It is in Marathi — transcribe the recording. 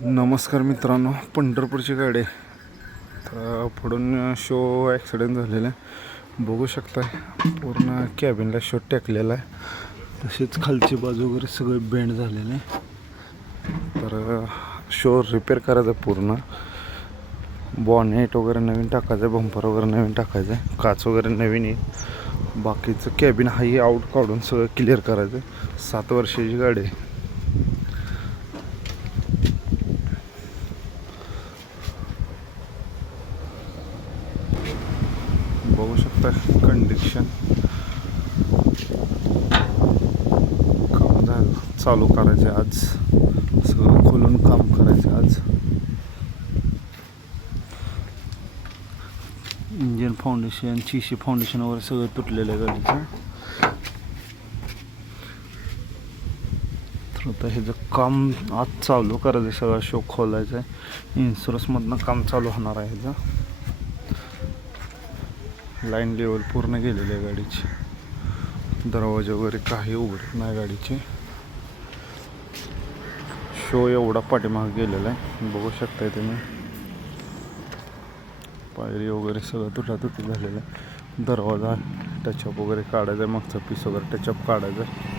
नमस्कार मित्रांनो, पंढरपूरची गाडी आहे. तर पुढून शो ॲक्सिडेंट झालेला आहे. बघू शकता पूर्ण कॅबिनला शो टाकलेला आहे. तसेच खालची बाजू वगैरे सगळं बेंड झालेलं आहे. तर शो रिपेअर करायचा पूर्ण. बॉनेट वगैरे नवीन टाकायचं आहे, बंपर वगैरे नवीन टाकायचं आहे, काच वगैरे नवीन येईल. बाकीचं कॅबिन हाही आऊट काढून सगळं क्लिअर करायचं आहे. 7 वर्षाची गाडी आहे. बघू शकता कंडिशन. काम झालं, चालू करायचे आज. सगळं खोलून काम करायचे आज. इंजिन फाउंडेशन, चीशी फाउंडेशन वगैरे सगळं तुटलेलं आहे गाडीचं. तर आता हे जर काम आज चालू करायचं, सगळा शो खोलायचा आहे. इन्शुरन्समधनं काम चालू होणार आहे ह्याचं. लाईन लेवल पूर्ण गेलेली आहे गाडीची. दरवाजे वगैरे काही उघडत नाही गाडीचे. शो एवढा पाठीमाग गेलेला आहे, बघू शकताय तुम्ही. पायरी वगैरे सगळं तुटातुटी झालेलं आहे. दरवाजा टचअप वगैरे काढायचा आहे, मागचा पीस वगैरे टचअप काढायचा आहे.